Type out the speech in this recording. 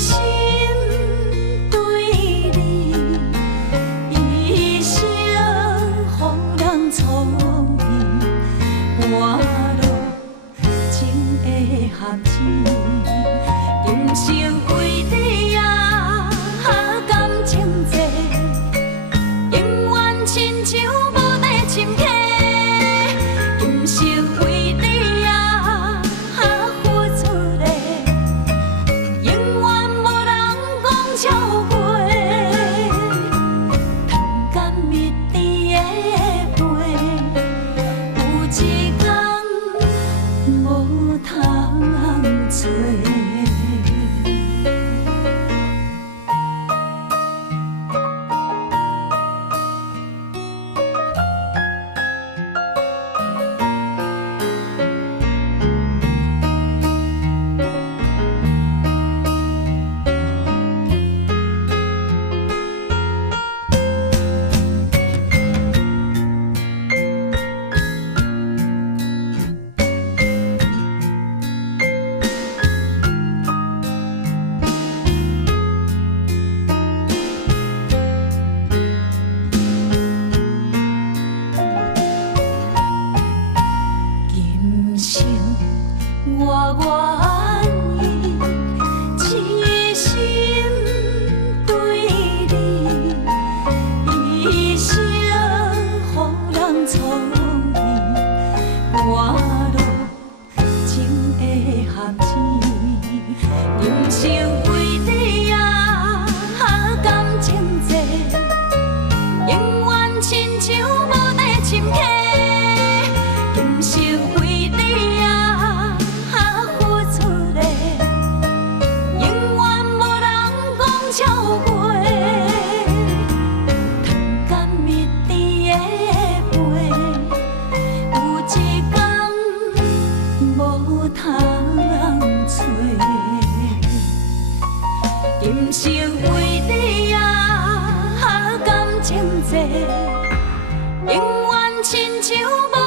心对你，一生予人错意，我落情的陷阱，今生为你啊，感情债，永远亲像无底深溪，今生为你啊，付出的，永远无人讲超过，糖甘蜜甜的陪，有一天无通找。今生我愿意痴心对你，一生予人错意，我落情的陷阱，今生为你啊，感情债，永远亲像无底深溪。今生为你啊，付出的，永远无人讲超过，糖甘蜜甜的陪，有一天无通找。今生为你啊，感情债，永远亲像无